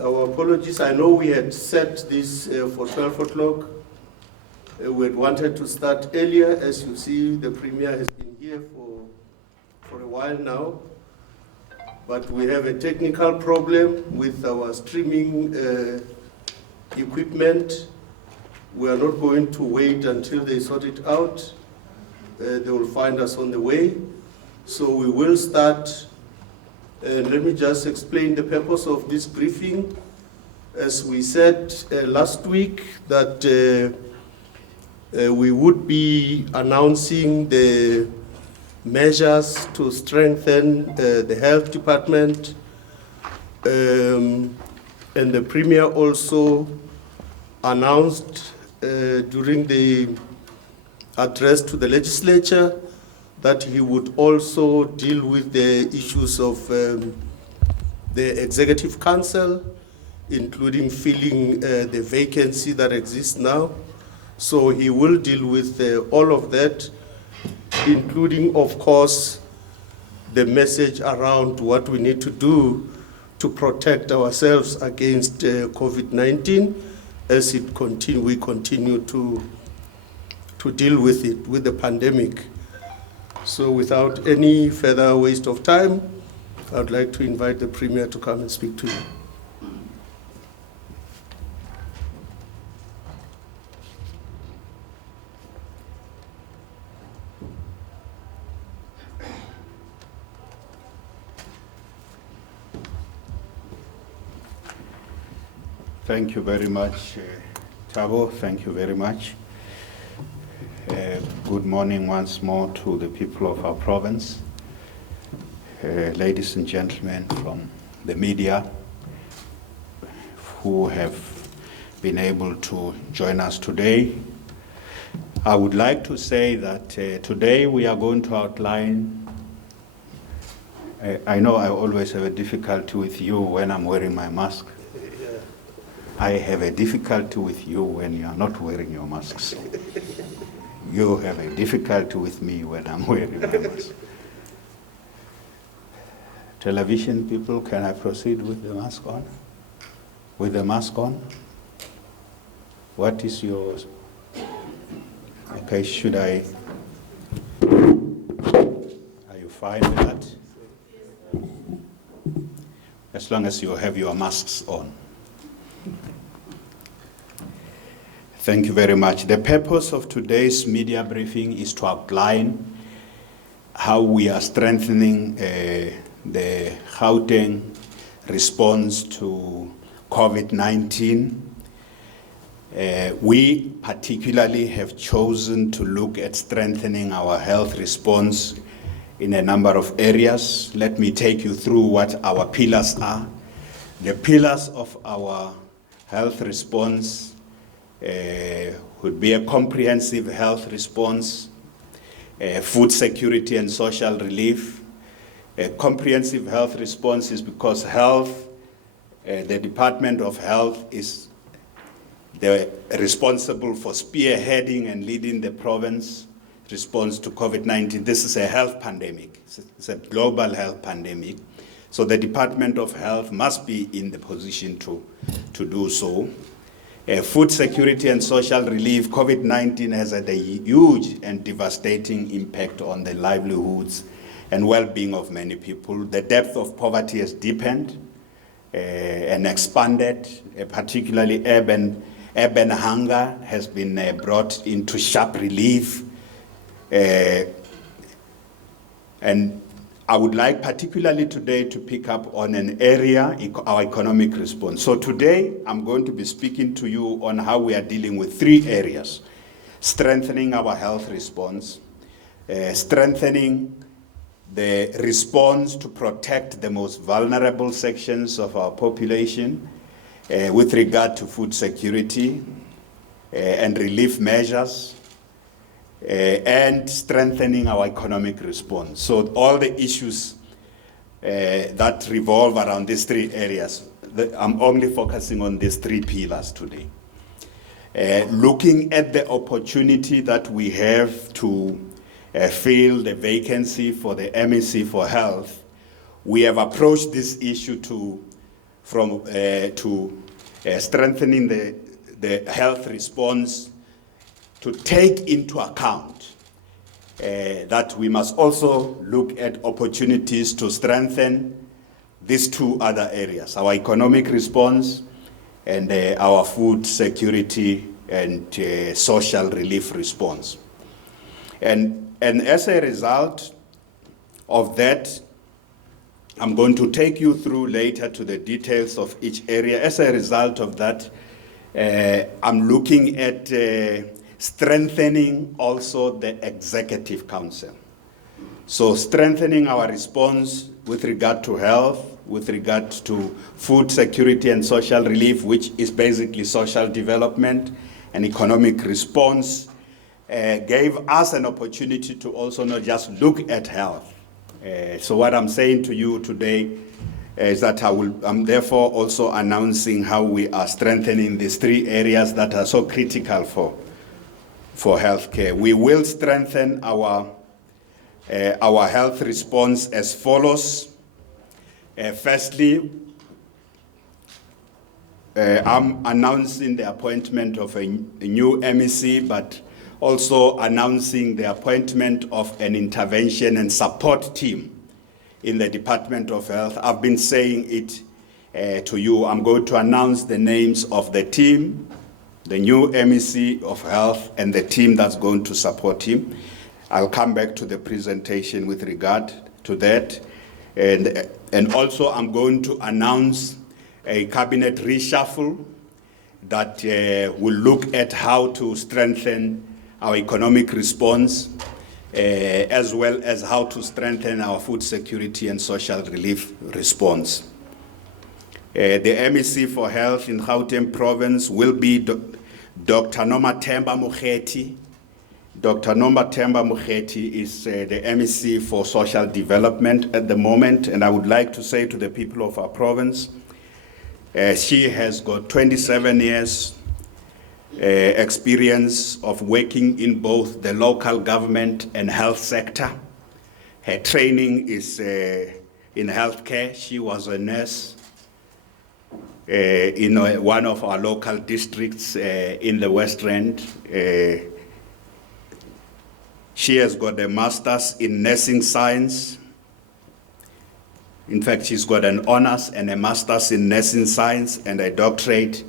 Our apologies. I know we had set this for 12 o'clock. We had wanted to start earlier. As you see, the Premier has been here for a while now. But we have a technical problem with our streaming equipment. We are not going to wait until they sort it out. They will find us on the way. So we will start. Let me just explain the purpose of this briefing. As we said last week, that we would be announcing the measures to strengthen the health department, and the Premier also announced during the address to the legislature that he would also deal with the issues of the Executive Council, including filling the vacancy that exists now. So he will deal with all of that, including, of course, the message around what we need to do to protect ourselves against COVID-19 as we continue to deal with it, with the pandemic. So without any further waste of time, I would like to invite the Premier to come and speak to you. Thank you very much, Thabo. Thank you very much. Good morning once more to the people of our province. Ladies and gentlemen from the media who have been able to join us today. I would like to say that today we are going to outline, I know I always have a difficulty with you when I'm wearing my mask. I have a difficulty with you when you are not wearing your masks. You have a difficulty with me when I'm wearing my mask. Television people, can I proceed with the mask on? With the mask on? What is yours? Okay, should I? Are you fine with that? As long as you have your masks on. Thank you very much. The purpose of today's media briefing is to outline how we are strengthening the Gauteng response to COVID-19. We particularly have chosen to look at strengthening our health response in a number of areas. Let me take you through what our pillars are. The pillars of our health response would be a comprehensive health response, food security and social relief. A comprehensive health response is because health, the Department of Health is responsible for spearheading and leading the province response to COVID-19. This is a health pandemic. It's a global health pandemic. So the Department of Health must be in the position to do so. Food security and social relief. COVID-19 has had a huge and devastating impact on the livelihoods and well-being of many people. The depth of poverty has deepened and expanded, particularly urban hunger has been brought into sharp relief. And I would like particularly today to pick up on an area, our economic response. So today I'm going to be speaking to you on how we are dealing with three areas: strengthening our health response, strengthening the response to protect the most vulnerable sections of our population with regard to food security and relief measures, and strengthening our economic response. So all the issues that revolve around these three areas, I'm only focusing on these three pillars today. Looking at the opportunity that we have to fill the vacancy for the MEC for Health, we have approached this issue to strengthening the health response, to take into account that we must also look at opportunities to strengthen these two other areas, our economic response and our food security and social relief response. And as a result of that, I'm going to take you through later to the details of each area. As a result of that, I'm looking at strengthening also the Executive Council. So strengthening our response with regard to health, with regard to food security and social relief, which is basically social development and economic response, gave us an opportunity to also not just look at health. So what I'm saying to you today is that I'm therefore also announcing how we are strengthening these three areas that are so critical for healthcare. We will strengthen our health response as follows. Firstly, I'm announcing the appointment of a new MEC, but also announcing the appointment of an intervention and support team in the Department of Health. I've been saying it to you. I'm going to announce the names of the team, the new MEC of Health, and the team that's going to support him. I'll come back to the presentation with regard to that. And also I'm going to announce a cabinet reshuffle that will look at how to strengthen our economic response, as well as how to strengthen our food security and social relief response. The MEC for Health in Gauteng Province will be Dr. Nomathemba Mokheti. Dr. Nomathemba Mokheti is the MEC for Social Development at the moment, and I would like to say to the people of our province, she has got 27 years experience of working in both the local government and health sector. Her training is in healthcare. She was a nurse in one of our local districts in the West Rand. She has got a master's in nursing science. In fact, she's got an honors and a master's in nursing science and a doctorate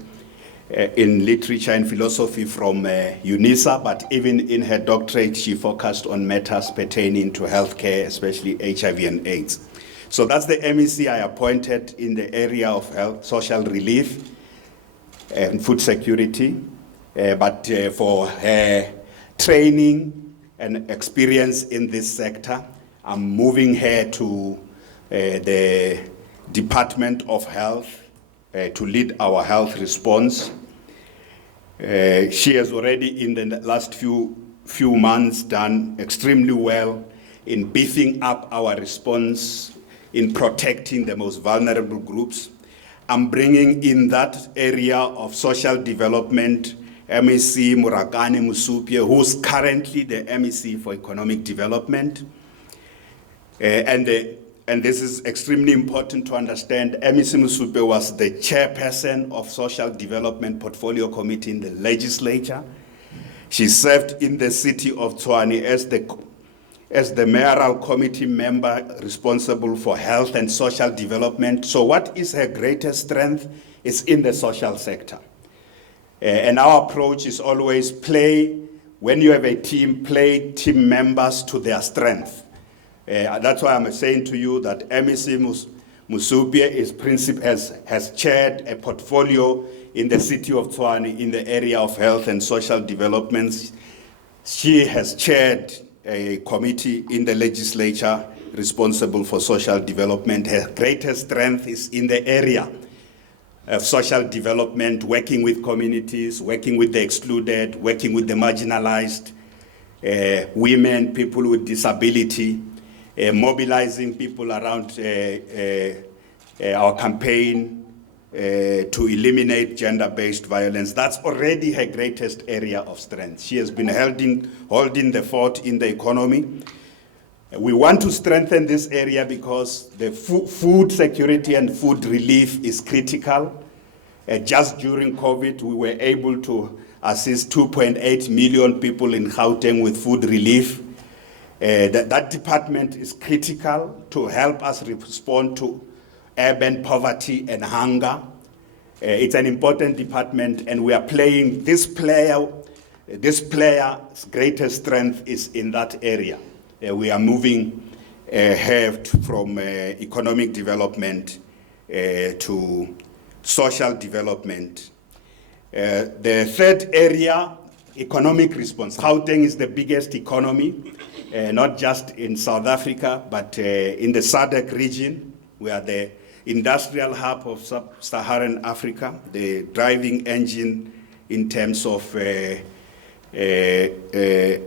in literature and philosophy from UNISA, but even in her doctorate, she focused on matters pertaining to healthcare, especially HIV and AIDS. So that's the MEC I appointed in the area of health, social relief and food security, but for her training and experience in this sector, I'm moving her to the Department of Health to lead our health response. She has already in the last few months done extremely well in beefing up our response in protecting the most vulnerable groups. I'm bringing in that area of social development MEC Murakani Musupye, who's currently the MEC for economic development. And this is extremely important to understand. MEC Musupye was the chairperson of Social Development Portfolio Committee in the legislature. She served in the city of Tshwane as the mayoral committee member responsible for health and social development. So what is her greatest strength is in the social sector. And our approach is always when you have a team, play team members to their strength. That's why I'm saying to you that MEC Musupye has chaired a portfolio in the city of Tshwane in the area of health and social development. She has chaired a committee in the legislature responsible for social development. Her greatest strength is in the area of social development, working with communities, working with the excluded, working with the marginalized, women, people with disability, mobilizing people around our campaign to eliminate gender-based violence. That's already her greatest area of strength. She has been holding the fort in the economy. We want to strengthen this area because the food security and food relief is critical. Just during COVID, we were able to assist 2.8 million people in Gauteng with food relief. That department is critical to help us respond to urban poverty and hunger. It's an important department, and we are playing this player's greatest strength is in that area. We are moving ahead from economic development to social development. The third area, economic response. Gauteng is the biggest economy, not just in South Africa, but in the SADC region. We are the industrial hub of sub-Saharan Africa, the driving engine in terms of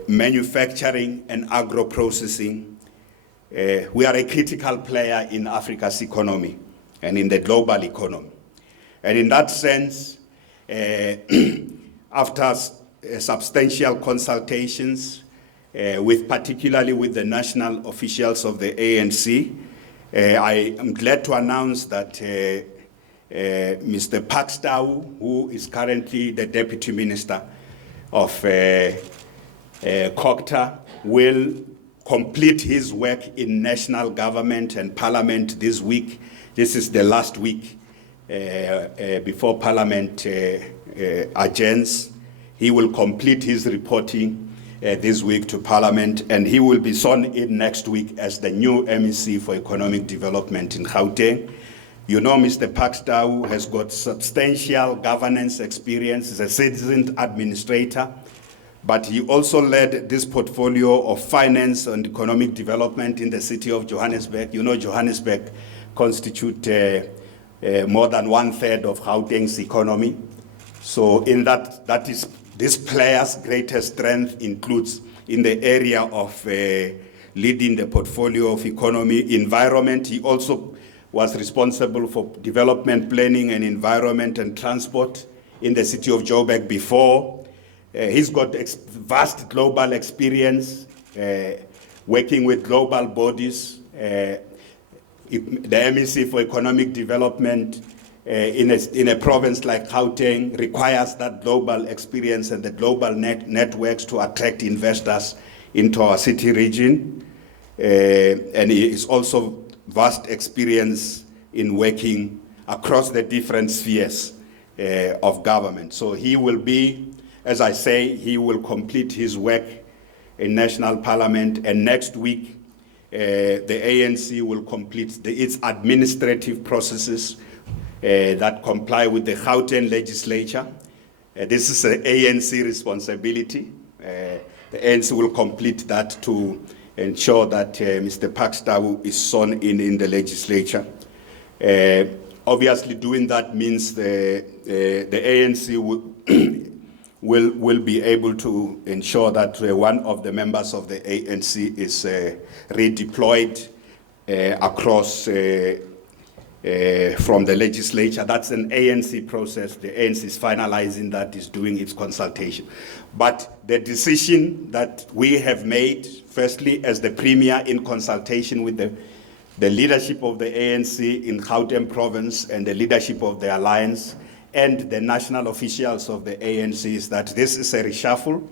manufacturing and agro-processing. We are a critical player in Africa's economy and in the global economy. And in that sense, after substantial consultations, particularly with the national officials of the ANC, I am glad to announce that Mr. Pakstau, who is currently the Deputy Minister of COGTA, will complete his work in national government and parliament this week. This is the last week before parliament adjourns. He will complete his reporting this week to Parliament, and he will be sworn in next week as the new MEC for Economic Development in Gauteng. You know, Mr. Pakstau has got substantial governance experience. He's a seasoned administrator, but he also led this portfolio of finance and economic development in the city of Johannesburg. You know, Johannesburg constitutes more than 1/3 of Gauteng's economy. So in that is this player's greatest strength includes in the area of leading the portfolio of economy, environment. He also was responsible for development planning and environment and transport in the city of Joburg before. He's got vast global experience working with global bodies. The MEC for Economic Development in a province like Gauteng requires that global experience and the global networks to attract investors into our city region. And he is also vast experience in working across the different spheres of government. So he will be, as I say, he will complete his work in national parliament, and next week the ANC will complete its administrative processes that comply with the Gauteng legislature. This is an ANC responsibility. The ANC will complete that to ensure that Mr. Pakstau is sworn in the legislature. Obviously, doing that means the ANC will be able to ensure that one of the members of the ANC is redeployed across from the legislature. That's an ANC process. The ANC is finalizing that, is doing its consultation. But the decision that we have made, firstly, as the Premier in consultation with the leadership of the ANC in Gauteng province and the leadership of the alliance and the national officials of the ANC, is that this is a reshuffle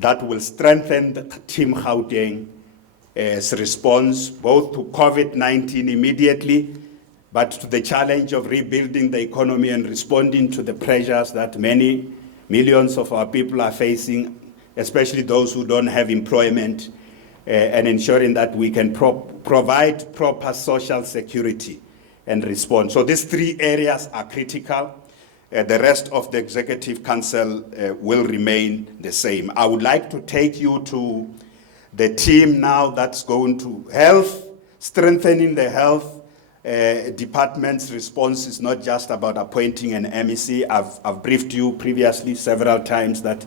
that will strengthen the Team Gauteng's response both to COVID-19 immediately, but to the challenge of rebuilding the economy and responding to the pressures that many millions of our people are facing, especially those who don't have employment, and ensuring that we can provide proper social security and respond. So these three areas are critical. The rest of the Executive Council will remain the same. I would like to take you to the team now that's going to health, strengthening the health department's response is not just about appointing an MEC. I've briefed you previously several times that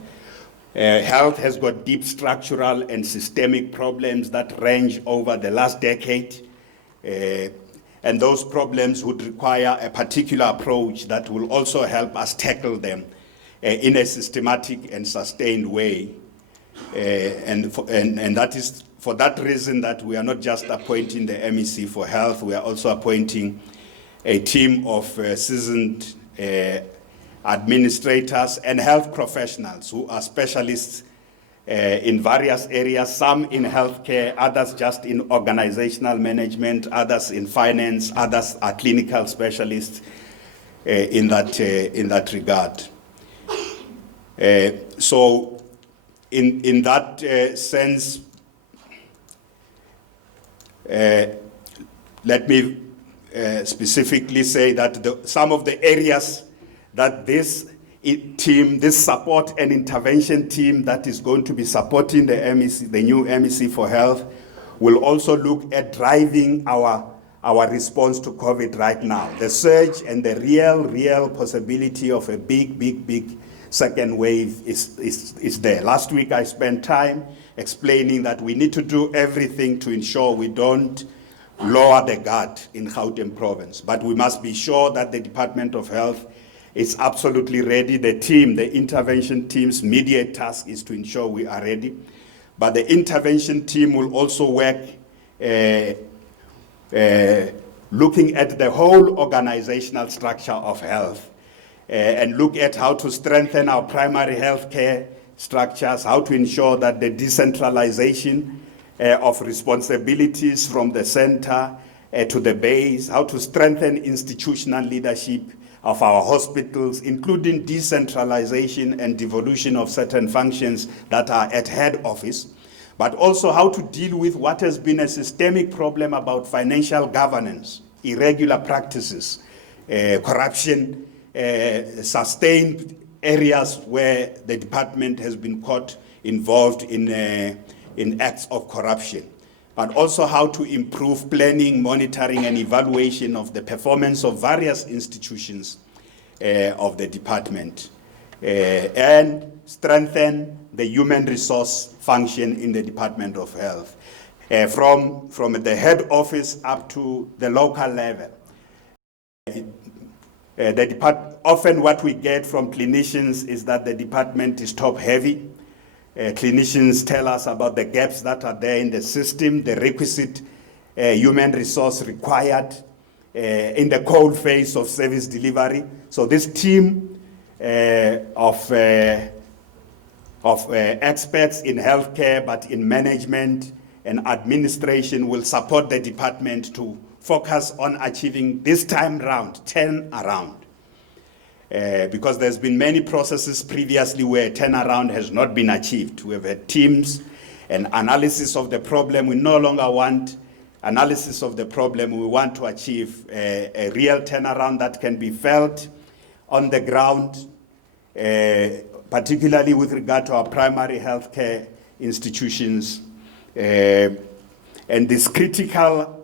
health has got deep structural and systemic problems that range over the last decade. And those problems would require a particular approach that will also help us tackle them in a systematic and sustained way. And that is for that reason that we are not just appointing the MEC for health, we are also appointing a team of seasoned administrators and health professionals who are specialists in various areas, some in healthcare, others just in organizational management, others in finance, others are clinical specialists in that regard. So in that sense, let me specifically say that some of the areas that this team, this support and intervention team that is going to be supporting the MEC, the new MEC for Health, will also look at driving our response to COVID right now. The surge and the real possibility of a big second wave is there. Last week I spent time explaining that we need to do everything to ensure we don't lower the guard in Gauteng province, but we must be sure that the Department of Health is absolutely ready. The team, the intervention team's immediate task is to ensure we are ready. But the intervention team will also work looking at the whole organizational structure of health and look at how to strengthen our primary health care structures, how to ensure that the decentralization of responsibilities from the center to the base, how to strengthen institutional leadership of our hospitals, including decentralization and devolution of certain functions that are at head office, but also how to deal with what has been a systemic problem about financial governance, irregular practices, corruption, sustained areas where the department has been caught involved in acts of corruption, but also how to improve planning, monitoring, and evaluation of the performance of various institutions of the department, and strengthen the human resource function in the Department of Health, from the head office up to the local level. Often what we get from clinicians is that the department is top-heavy. Clinicians tell us about the gaps that are there in the system, the requisite human resource required in the cold phase of service delivery. So this team of experts in healthcare, but in management and administration, will support the department to focus on achieving this time round, turnaround. Because there's been many processes previously where turnaround has not been achieved. We have had teams and analysis of the problem. We no longer want analysis of the problem. We want to achieve a real turnaround that can be felt on the ground, particularly with regard to our primary healthcare institutions and these critical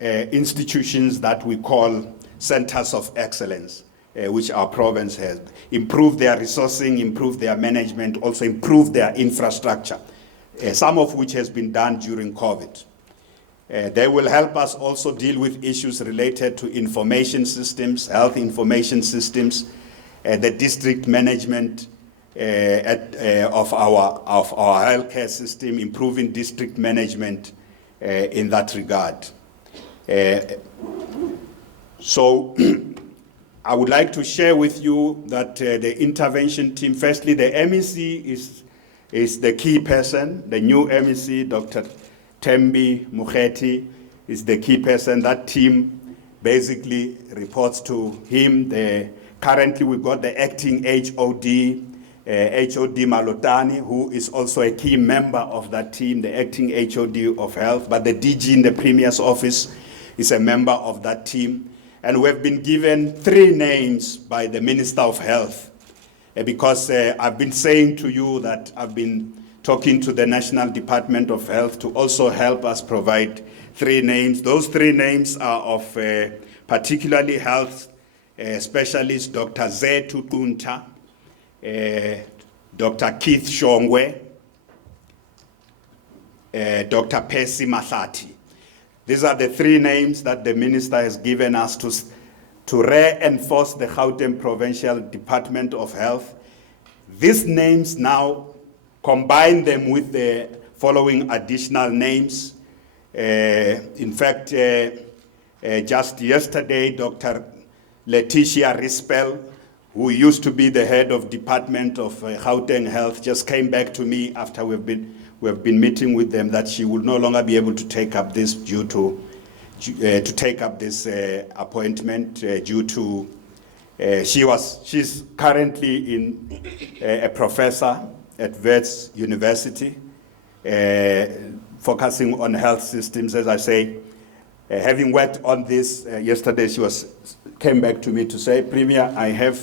institutions that we call centers of excellence, which our province has. Improve their resourcing, improve their management, also improve their infrastructure, some of which has been done during COVID. They will help us also deal with issues related to information systems, health information systems, the district management of our healthcare system, improving district management in that regard. So I would like to share with you that the intervention team, firstly, the MEC is the key person. The new MEC, Dr. David Makhura, is the key person. That team basically reports to him. Currently, we've got the acting HOD, HOD Malotani, who is also a key member of that team, the acting HOD of health, but the DG in the Premier's office is a member of that team. And we've been given 3 names by the Minister of Health, because I've been saying to you that I've been talking to the National Department of Health to also help us provide 3 names. Those 3 names are of particularly health specialists, Dr. Zetu Tunta, Dr. Keith Shongwe, Dr. Percy Mahlati. These are the 3 names that the minister has given us to reinforce the Gauteng Provincial Department of Health. These names now, combine them with the following additional names. In fact, just yesterday, Dr. Leticia Rispel, who used to be the head of Department of Gauteng Health, just came back to me after we've been meeting with them that she will no longer be able to take up this appointment due to she's currently a professor at Wits University, focusing on health systems. As I say, having worked on this yesterday, she came back to me to say, Premier, I have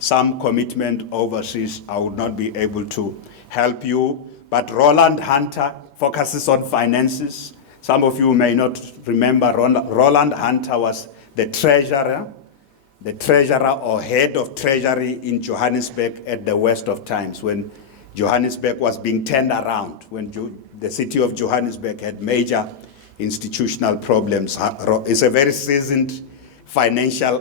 some commitment overseas. I would not be able to help you. But Roland Hunter focuses on finances. Some of you may not remember Roland Hunter was the treasurer or head of treasury in Johannesburg at the worst of times when Johannesburg was being turned around, when the city of Johannesburg had major institutional problems. He's a very seasoned financial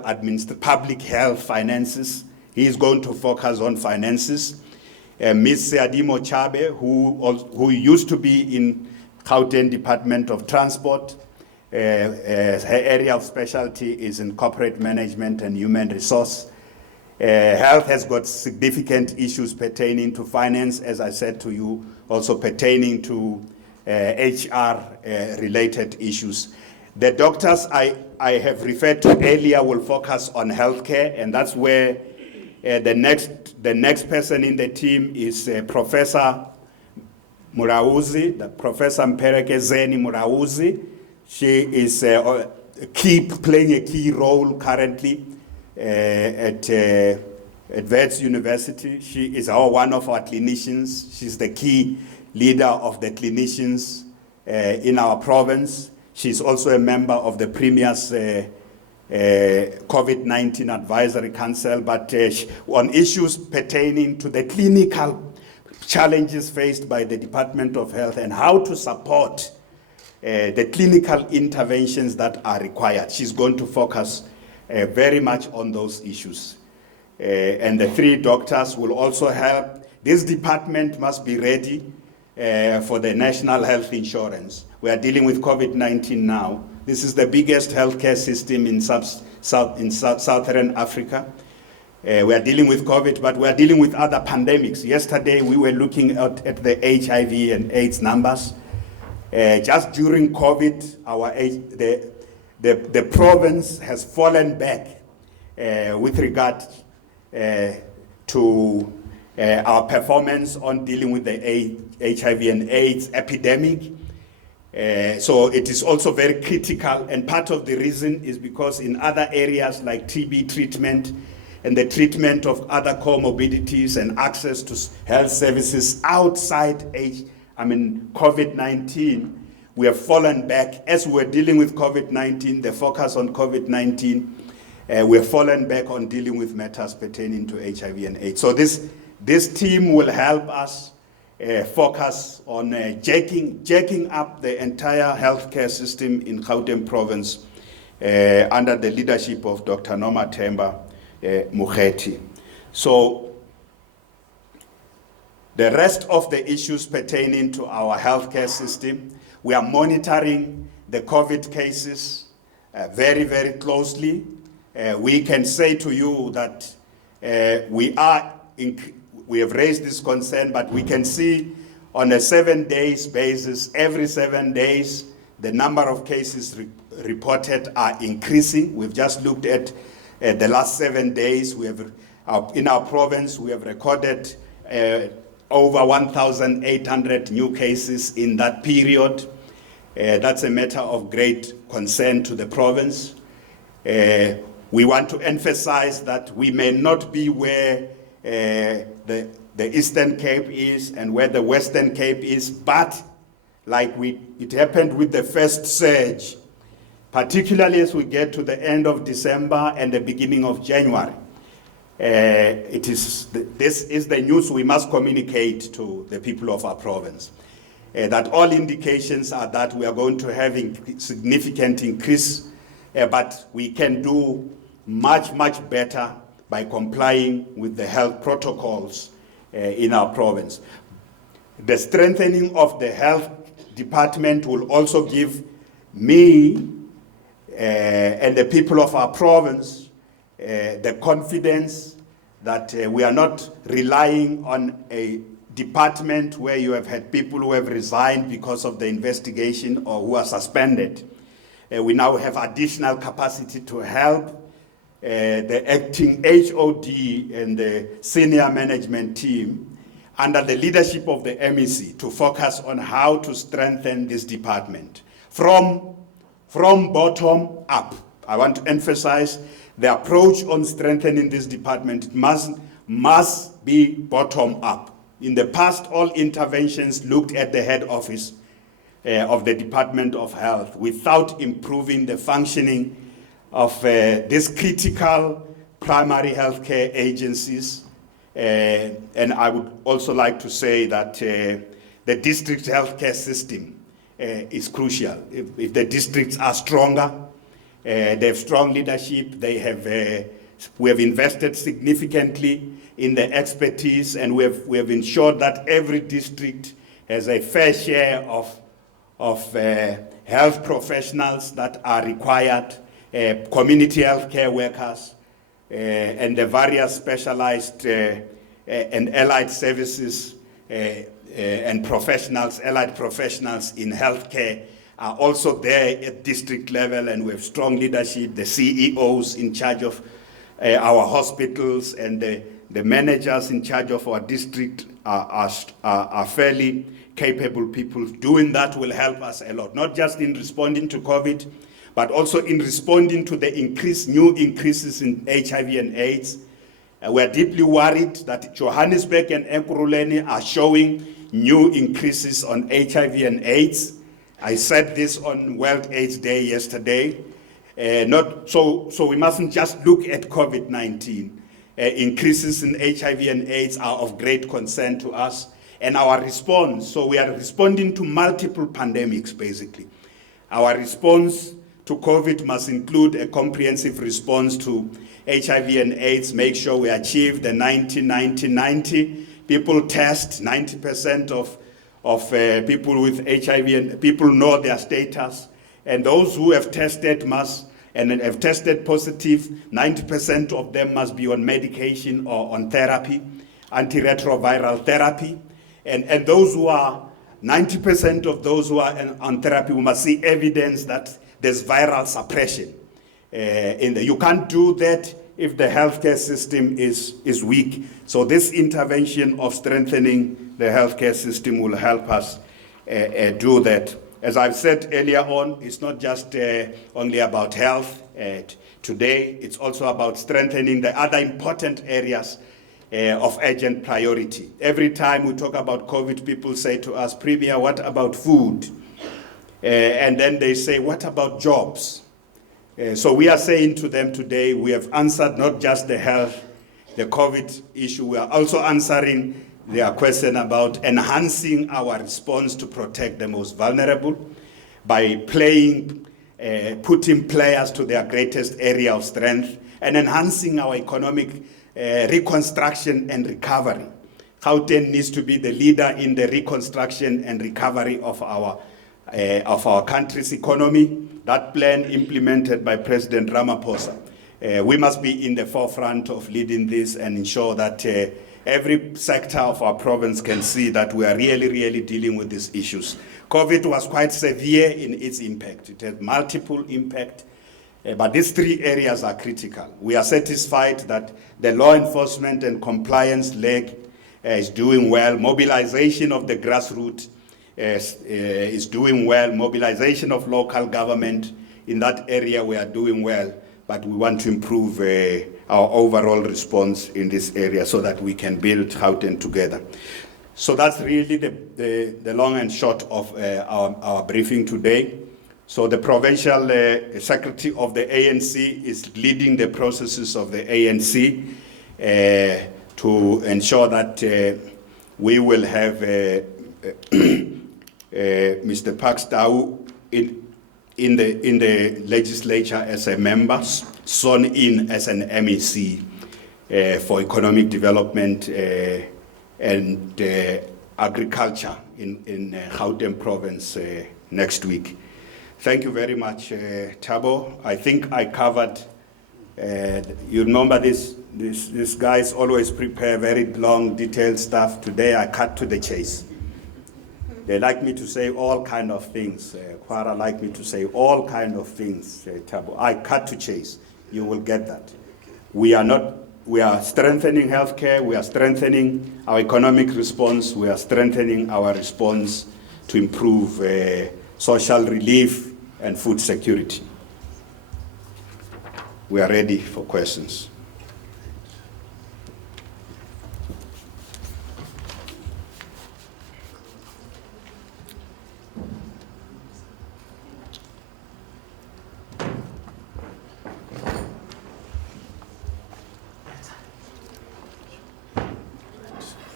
public health finances. He is going to focus on finances. Ms. Seadimo Chabe, who used to be in Gauteng Department of Transport, her area of specialty is in corporate management and human resource. Health has got significant issues pertaining to finance, as I said to you, also pertaining to HR related issues. The doctors I have referred to earlier will focus on healthcare, and that's where the next person in the team is Professor Murauzi, Professor Mpereke Zeni Murauzi. She is playing a key role currently at Wits University. She is one of our clinicians. She's the key leader of the clinicians in our province. She's also a member of the Premier's COVID-19 Advisory Council, but on issues pertaining to the clinical challenges faced by the Department of Health and how to support the clinical interventions that are required. She's going to focus very much on those issues. And the three doctors will also help. This department must be ready for the national health insurance. We are dealing with COVID-19 now. This is the biggest healthcare system in Southern Africa. We are dealing with COVID, but we are dealing with other pandemics. Yesterday, we were looking at the HIV and AIDS numbers. Just during COVID, the province has fallen back with regard to our performance on dealing with the HIV and AIDS epidemic. So it is also very critical, and part of the reason is because in other areas like TB treatment and the treatment of other comorbidities and access to health services outside COVID-19, we have fallen back. As we're dealing with COVID-19, the focus on COVID-19, we have fallen back on dealing with matters pertaining to HIV and AIDS. So this team will help us focus on jacking up the entire healthcare system in Gauteng province under the leadership of Dr. Noma Themba Mugeti. So the rest of the issues pertaining to our healthcare system, we are monitoring the COVID cases very, very closely. We can say to you that we have raised this concern, but we can see on a 7 days basis, every 7 days, the number of cases reported are increasing. We've just looked at the last 7 days. We have in our province, we have recorded over 1,800 new cases in that period. That's a matter of great concern to the province. We want to emphasize that we may not be where the Eastern Cape is and where the Western Cape is, but like it happened with the first surge, particularly as we get to the end of December and the beginning of January. This is the news we must communicate to the people of our province. That all indications are that we are going to have significant increase, but we can do much, much better by complying with the health protocols in our province. The strengthening of the health department will also give me and the people of our province the confidence that we are not relying on a department where you have had people who have resigned because of the investigation or who are suspended. We now have additional capacity to help the acting HOD and the senior management team under the leadership of the MEC to focus on how to strengthen this department from bottom up. I want to emphasize the approach on strengthening this department must be bottom up. In the past, all interventions looked at the head office of the Department of Health without improving the functioning of these critical primary healthcare agencies. And I would also like to say that the district healthcare system is crucial. If the districts are stronger, they have strong leadership, we have invested significantly in the expertise, and we have ensured that every district has a fair share of health professionals that are required, community healthcare workers, and the various specialized and allied services and professionals, allied professionals in healthcare are also there at district level, and we have strong leadership. The CEOs in charge of our hospitals and the managers in charge of our district are fairly capable people. Doing that will help us a lot, not just in responding to COVID, but also in responding to the new increases in HIV and AIDS. We're deeply worried that Johannesburg and Ekurhuleni are showing new increases on HIV and AIDS. I said this on World AIDS Day yesterday. So we mustn't just look at COVID-19. Increases in HIV and AIDS are of great concern to us. And our response, so we are responding to multiple pandemics, basically. Our response to COVID must include a comprehensive response to HIV and AIDS, make sure we achieve the 90-90-90. People test, 90% of people with HIV and people know their status. And those who have tested and have tested positive, 90% of them must be on medication or on therapy, antiretroviral therapy. And those who are, 90% of those who are on therapy, we must see evidence that there's viral suppression. You can't do that if the healthcare system is weak. So this intervention of strengthening the healthcare system will help us do that. As I've said earlier on, it's not just only about health today, it's also about strengthening the other important areas of urgent priority. Every time we talk about COVID, people say to us, Premier, what about food? And then they say, what about jobs? So we are saying to them today, we have answered not just the health, the COVID issue, we are also answering their question about enhancing our response to protect the most vulnerable by putting players to their greatest area of strength and enhancing our economic reconstruction and recovery. Gauteng needs to be the leader in the reconstruction and recovery of our country's economy. That plan implemented by President Ramaphosa. We must be in the forefront of leading this and ensure that every sector of our province can see that we are really, really dealing with these issues. COVID was quite severe in its impact. It had multiple impact, but these three areas are critical. We are satisfied that the law enforcement and compliance leg is doing well. Mobilization of the grassroots is doing well. Mobilization of local government in that area, we are doing well, but we want to improve our overall response in this area so that we can build Gauteng together. So that's really the long and short of our briefing today. So the Provincial Secretary of the ANC is leading the processes of the ANC to ensure that we will have Mr. Pakstau in the legislature as a member, sworn in as an MEC for economic development and agriculture in Gauteng province next week. Thank you very much, Thabo. I think I covered, you remember this guys always prepare very long, detailed stuff. Today I cut to the chase. They like me to say all kind of things. Kwara like me to say all kind of things, Thabo. I cut to chase. You will get that. We are strengthening healthcare, we are strengthening our economic response, we are strengthening our response to improve social relief and food security. We are ready for questions.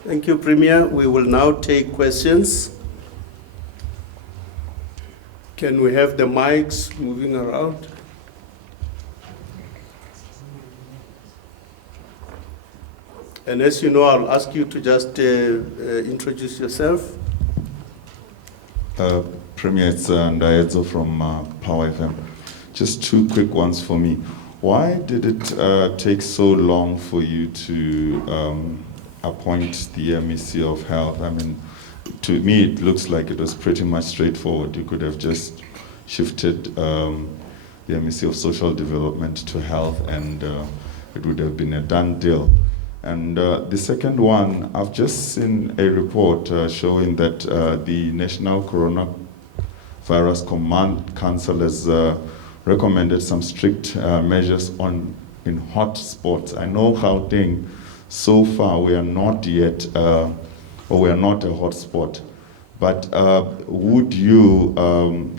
Thank you, Premier. We will now take questions. Can we have the mics moving around? And as you know, I'll ask you to just introduce yourself. Premier, it's Ndayedzo from Power FM. Just two quick ones for me. Why did it take so long for you to appoint the MEC of Health? I mean, to me, it looks like it was pretty much straightforward. You could have just shifted the MEC of Social Development to Health, and it would have been a done deal. And the second one, I've just seen a report showing that the National Coronavirus Command Council has recommended some strict measures in hot spots. I know Gauteng, so far we are not yet, or we are not a hot spot. But would you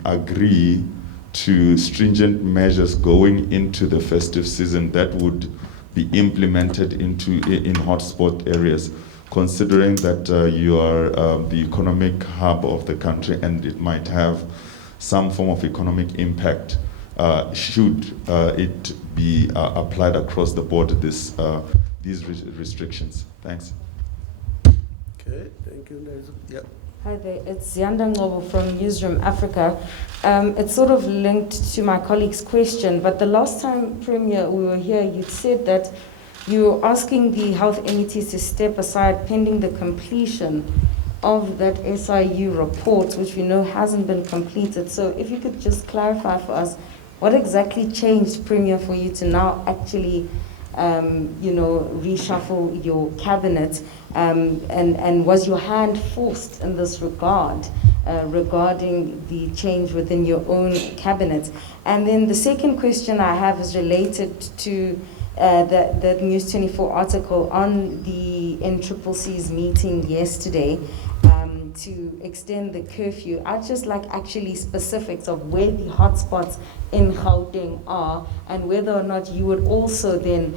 agree to stringent measures going into the festive season that would be implemented in hotspot areas, considering that you are the economic hub of the country and it might have some form of economic impact? Should it be applied across the board, these restrictions? Thanks. Okay, thank you. Yeah. Hi there, it's Yanda Ngobo from Newsroom Africa. It's sort of linked to my colleague's question, but the last time, Premier, we were here, you said that you were asking the health entities to step aside pending the completion of that SIU report, which we know hasn't been completed. So if you could just clarify for us, what exactly changed, Premier, for you to now actually reshuffle your cabinet, and was your hand forced in this regard regarding the change within your own cabinet? And then the second question I have is related to the News 24 article on the NCCC's meeting yesterday to extend the curfew. I'd just like actually specifics of where the hotspots in Gauteng are, and whether or not you would also then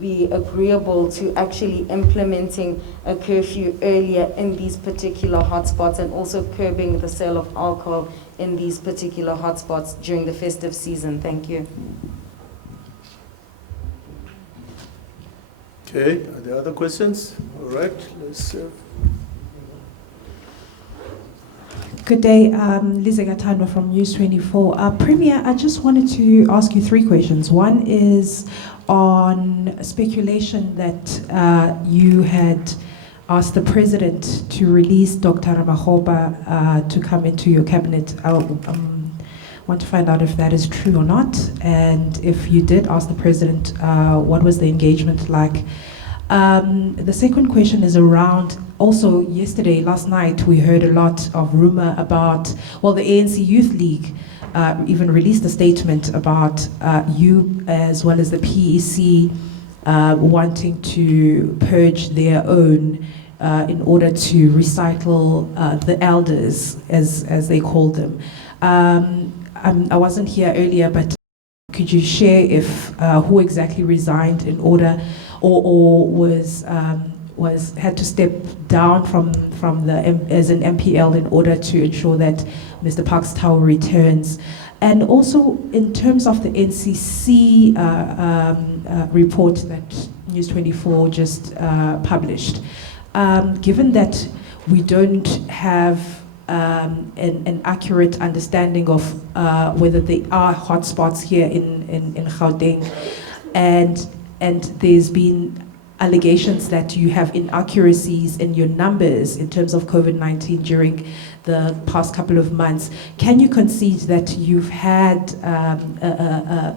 be agreeable to actually implementing a curfew earlier in these particular hotspots, and also curbing the sale of alcohol in these particular hotspots during the festive season. Thank you. Okay, are there other questions? All right, let's... Good day, Lisa Gatano from News 24. Premier, I just wanted to ask you three questions. One is on speculation that you had asked the President to release Dr. Makhura to come into your cabinet. I want to find out if that is true or not, and if you did ask the President, what was the engagement like? The second question is around, also yesterday, last night, we heard a lot of rumor about, well, the ANC Youth League even released a statement about you as well as the PEC wanting to purge their own in order to recycle the elders, as they called them. I wasn't here earlier, but could you share if who exactly resigned in order, or was had to step down from as an MPL in order to ensure that Mr. Parks Tower returns? And also in terms of the NCC report that News 24 just published, given that we don't have an accurate understanding of whether there are hotspots here in Gauteng, and there's been allegations that you have inaccuracies in your numbers in terms of COVID-19 during the past couple of months, can you concede that you've had a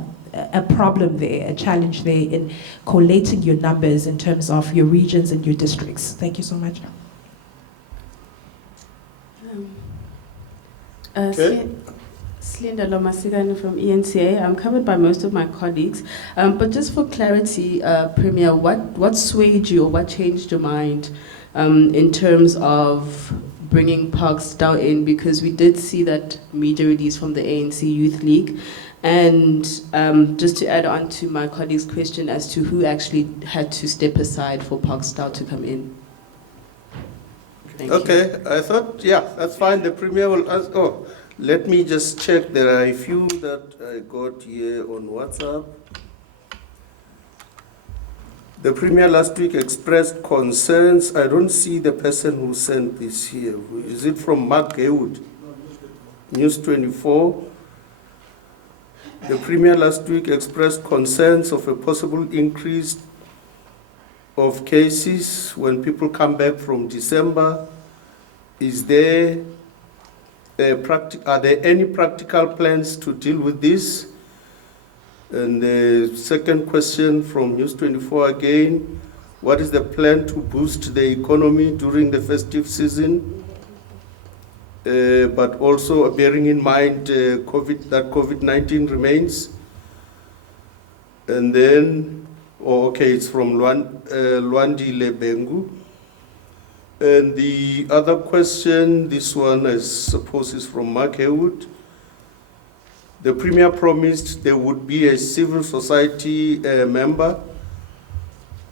problem there, a challenge there in collating your numbers in terms of your regions and your districts? Thank you so much. Okay. Slinda Lomasigano from ENCA. I'm covered by most of my colleagues. But just for clarity, Premier, what swayed you or what changed your mind in terms of bringing Parkstyle in? Because we did see that media release from the ANC Youth League. And just to add on to my colleague's question as to who actually had to step aside for Parkstyle to come in. Thank you. Okay, I thought, yeah, that's fine. The Premier will ask. Oh, let me just check. There are a few that I got here on WhatsApp. The Premier last week expressed concerns. I don't see the person who sent this here. Is it from Mark Gaywood? News 24. The Premier last week expressed concerns of a possible increase of cases when people come back from December. Is there are there any practical plans to deal with this? And the second question from News 24 again, what is the plan to boost the economy during the festive season? But also bearing in mind that COVID-19 remains. And then, it's from Luandi Lebengu. And the other question, this one I suppose is from Mark Haywood. The Premier promised there would be a civil society member,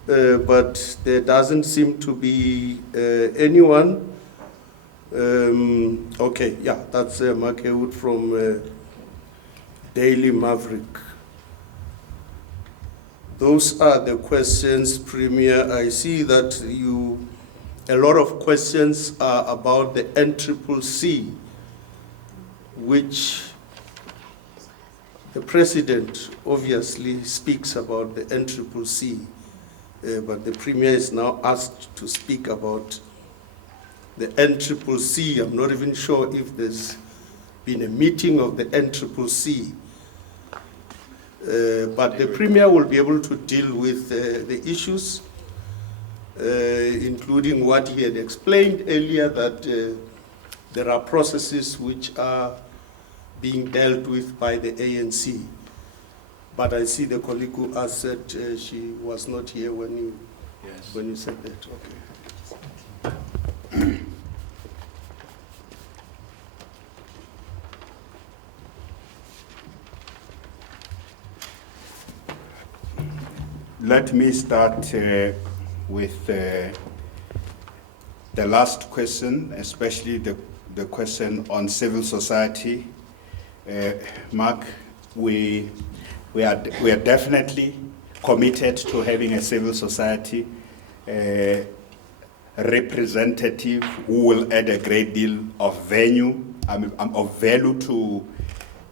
but there doesn't seem to be anyone. That's Mark Haywood from Daily Maverick. Those are the questions, Premier. I see that a lot of questions are about the NCCC, which the President obviously speaks about the NCCC, but the Premier is now asked to speak about the NCCC. I'm not even sure if there's been a meeting of the NCCC. But the Premier will be able to deal with the issues, including what he had explained earlier, that there are processes which are being dealt with by the ANC. But I see the colleague who has said she was not here when you said that. Okay. Let me start with the last question, especially the question on civil society. Mark, we are definitely committed to having a civil society representative who will add a great deal of value to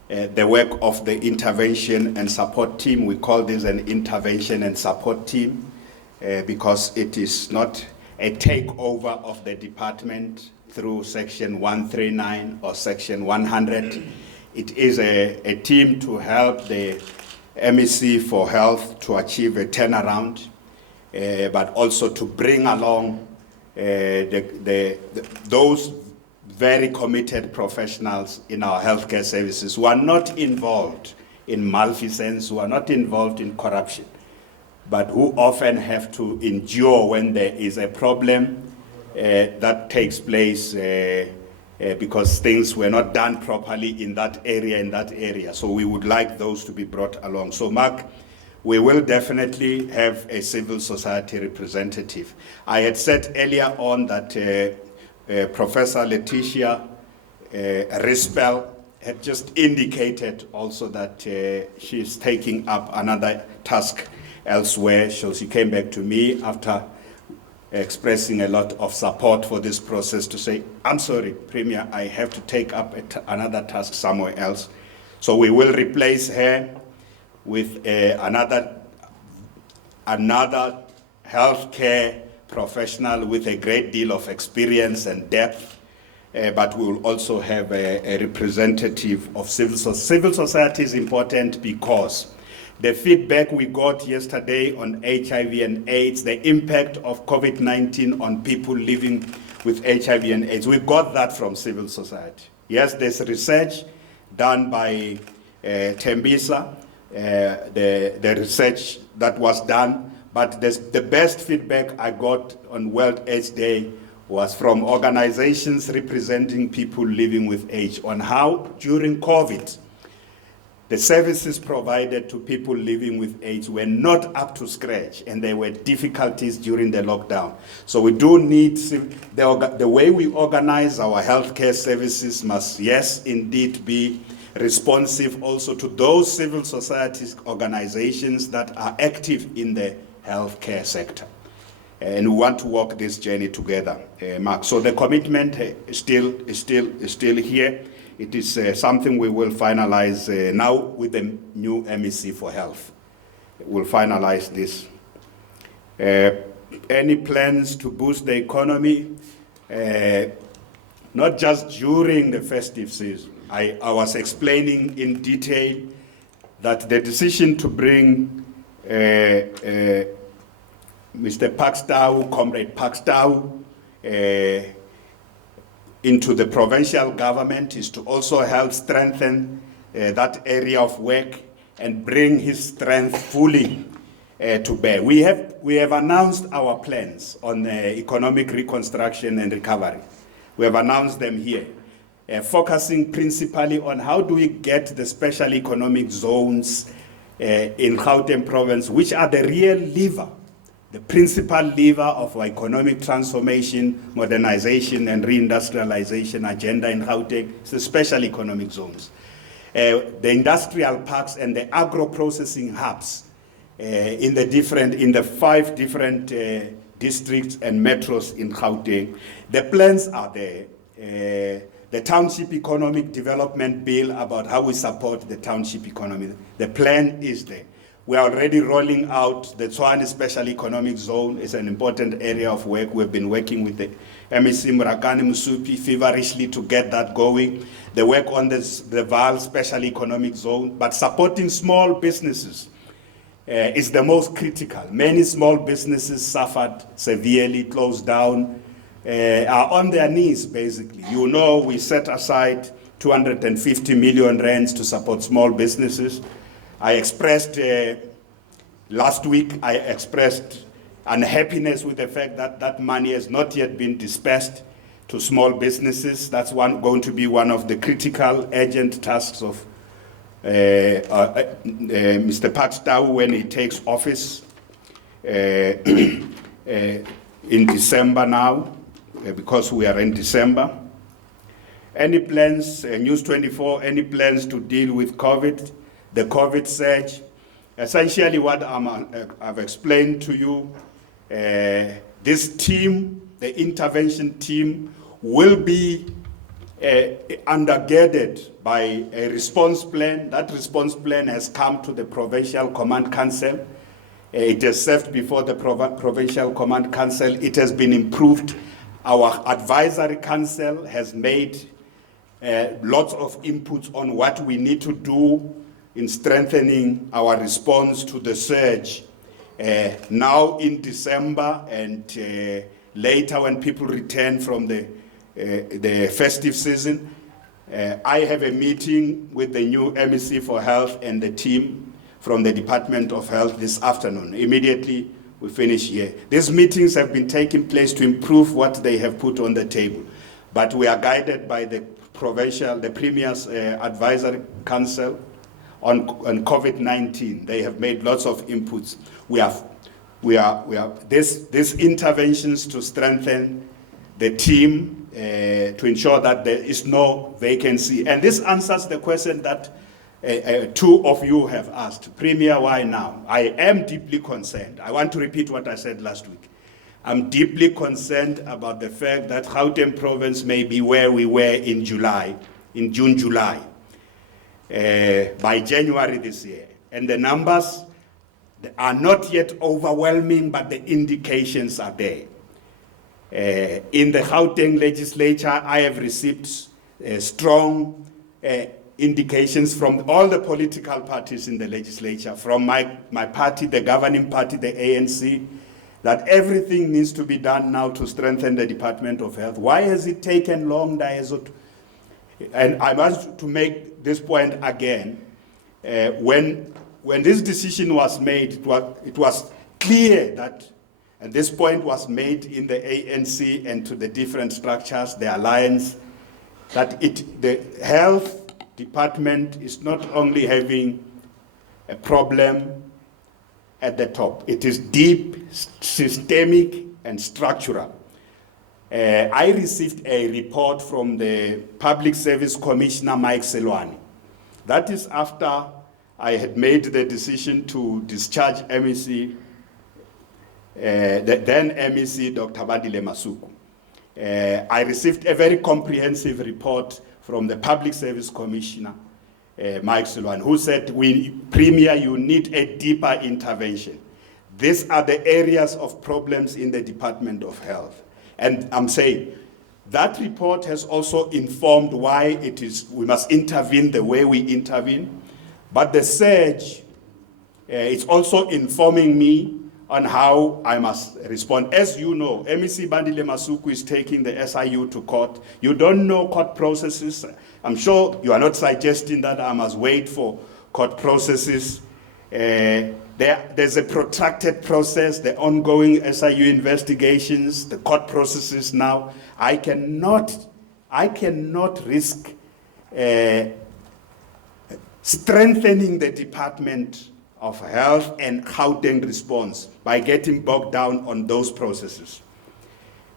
the work of the intervention and support team. We call this an intervention and support team because it is not a takeover of the department through Section 139 or Section 100. It is a team to help the MEC for Health to achieve a turnaround, but also to bring along those very committed professionals in our healthcare services who are not involved in malfeasance, who are not involved in corruption, but who often have to endure when there is a problem that takes place because things were not done properly in that area. So we would like those to be brought along. So Mark, we will definitely have a civil society representative. I had said earlier on that Professor Letitia Rispel had just indicated also that she is taking up another task elsewhere. So she came back to me after expressing a lot of support for this process to say, I'm sorry, Premier, I have to take up another task somewhere else. So we will replace her with another healthcare professional with a great deal of experience and depth, but we will also have a representative of civil society. Civil society is important because the feedback we got yesterday on HIV and AIDS, the impact of COVID-19 on people living with HIV and AIDS, we got that from civil society. Yes, there's research done by Tembisa, the research that was done, but the best feedback I got on World AIDS Day was from organizations representing people living with AIDS on how during COVID, the services provided to people living with AIDS were not up to scratch, and there were difficulties during the lockdown. So we do need, the way we organize our healthcare services must, yes, indeed be responsive also to those civil society organizations that are active in the healthcare sector. And we want to walk this journey together, Mark. So the commitment is still here. It is something we will finalize now with the new MEC for Health. We'll finalize this. Any plans to boost the economy? Not just during the festive season. I was explaining in detail that the decision to bring Mr. Pakstow, Comrade Pakstow, into the provincial government is to also help strengthen that area of work and bring his strength fully to bear. We have announced our plans on economic reconstruction and recovery. We have announced them here, focusing principally on how do we get the special economic zones in Gauteng province, which are the real lever, the principal lever of our economic transformation, modernization, and reindustrialization agenda in Gauteng. It's the special economic zones. The industrial parks and the agro-processing hubs in the 5 different districts and metros in Gauteng. The plans are there. The Township Economic Development Bill about how we support the township economy. The plan is there. We are already rolling out the Tshwane Special Economic Zone. It's an important area of work. We've been working with the MEC Murakani Musupi feverishly to get that going. The work on the Vaal Special Economic Zone, but supporting small businesses is the most critical. Many small businesses suffered severely, closed down, are on their knees basically. You know, we set aside 250 million rands to support small businesses. I expressed, last week, I expressed unhappiness with the fact that that money has not yet been dispersed to small businesses. That's going to be one of the critical urgent tasks of Mr. Pakstow when he takes office in December now, because we are in December. Any plans, News 24, any plans to deal with COVID? The COVID surge, essentially what I've explained to you, this team, the intervention team, will be undergirded by a response plan. That response plan has come to the Provincial Command Council. It has served before the Provincial Command Council. It has been improved. Our advisory council has made lots of inputs on what we need to do in strengthening our response to the surge. Now in December and later when people return from the festive season, I have a meeting with the new MEC for Health and the team from the Department of Health this afternoon. Immediately we finish here. These meetings have been taking place to improve what they have put on the table, but we are guided by the Premier's Advisory Council on COVID-19. They have made lots of inputs. We have these interventions to strengthen the team to ensure that there is no vacancy. And this answers the question that 2 of you have asked. Premier, why now? I am deeply concerned. I want to repeat what I said last week. I'm deeply concerned about the fact that Gauteng province may be where we were in June, July, by January this year. And the numbers are not yet overwhelming, but the indications are there. In the Gauteng legislature, I have received strong indications from all the political parties in the legislature, from my party, the governing party, the ANC, that everything needs to be done now to strengthen the Department of Health. Why has it taken long, Daezo? And I want to make this point again. When this decision was made, it was clear that, and this point was made in the ANC and to the different structures, the alliance, that the health department is not only having a problem at the top, it is deep, systemic, and structural. I received a report from the Public Service Commissioner, Mike Selwani. That is after I had made the decision to discharge MEC, the then MEC, Dr. David Makhura. I received a very comprehensive report from the Public Service Commissioner, Mike Selwani, who said, Premier, you need a deeper intervention. These are the areas of problems in the Department of Health. And I'm saying, that report has also informed why we must intervene the way we intervene. But the surge is also informing me on how I must respond. As you know, MEC Bandile Masuku is taking the SIU to court. You don't know court processes. I'm sure you are not suggesting that I must wait for court processes. There's a protracted process, the ongoing SIU investigations, the court processes now. I cannot risk strengthening the Department of Health and Gauteng response by getting bogged down on those processes.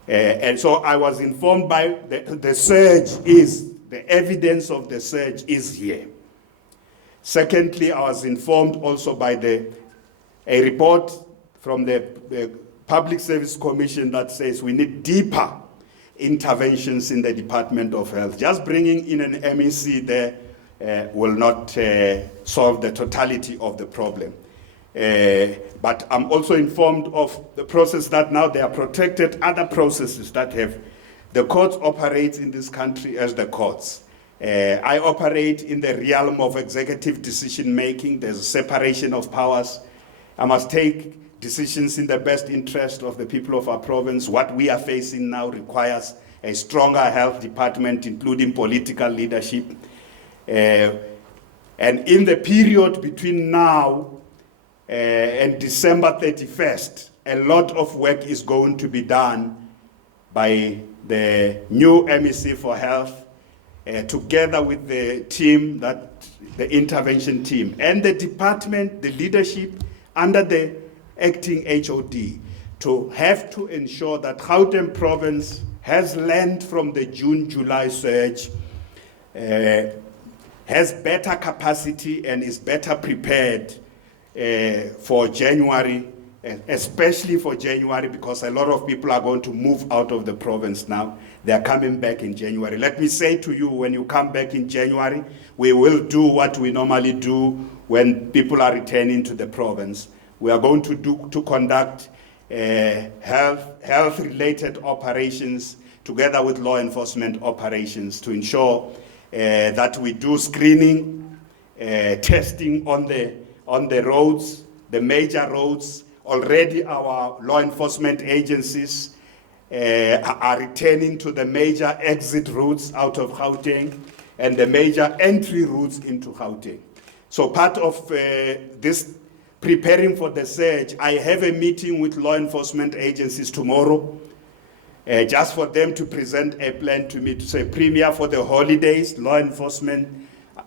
And so I was informed by the surge the evidence of the surge is here. Secondly, I was informed also by a report from the Public Service Commission that says we need deeper interventions in the Department of Health. Just bringing in an MEC there will not solve the totality of the problem. But I'm also informed of the process that now there are protected other processes that have, the courts operate in this country as the courts. I operate in the realm of executive decision making. There's a separation of powers. I must take decisions in the best interest of the people of our province. What we are facing now requires a stronger health department, including political leadership. And in the period between now and December 31st, a lot of work is going to be done by the new MEC for Health, together with the team, the intervention team, and the department, the leadership under the acting HOD, to have to ensure that Gauteng province has learned from the June-July surge, has better capacity and is better prepared for January, especially for January, because a lot of people are going to move out of the province now. They are coming back in January. Let me say to you, when you come back in January, we will do what we normally do when people are returning to the province. We are going to conduct health-related operations together with law enforcement operations to ensure that we do screening, testing on the roads, the major roads. Already our law enforcement agencies are returning to the major exit routes out of Gauteng and the major entry routes into Gauteng. So part of this preparing for the surge, I have a meeting with law enforcement agencies tomorrow, just for them to present a plan to me to say, Premier, for the holidays, law enforcement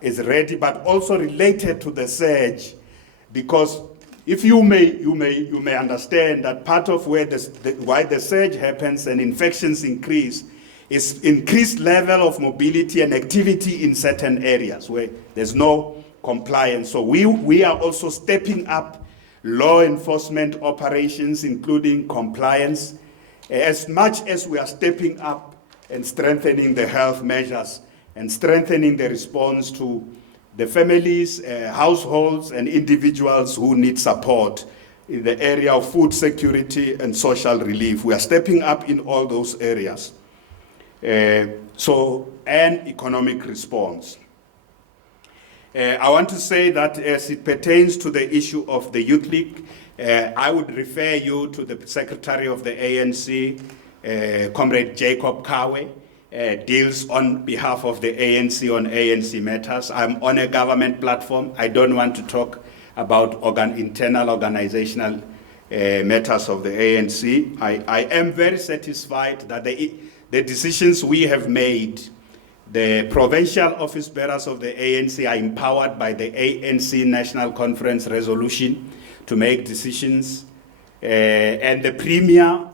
is ready, but also related to the surge, because if you may understand that part of why the surge happens and infections increase is increased level of mobility and activity in certain areas where there's no compliance. So we are also stepping up law enforcement operations, including compliance, As much as we are stepping up and strengthening the health measures and strengthening the response to the families, households, and individuals who need support in the area of food security and social relief, we are stepping up in all those areas. And economic response. I want to say that as it pertains to the issue of the Youth League, I would refer you to the Secretary of the ANC, Comrade Jacob Kawe, deals on behalf of the ANC on ANC matters. I'm on a government platform. I don't want to talk about internal organizational matters of the ANC. I am very satisfied that the decisions we have made, the provincial office bearers of the ANC are empowered by the ANC National Conference resolution to make decisions, and the Premier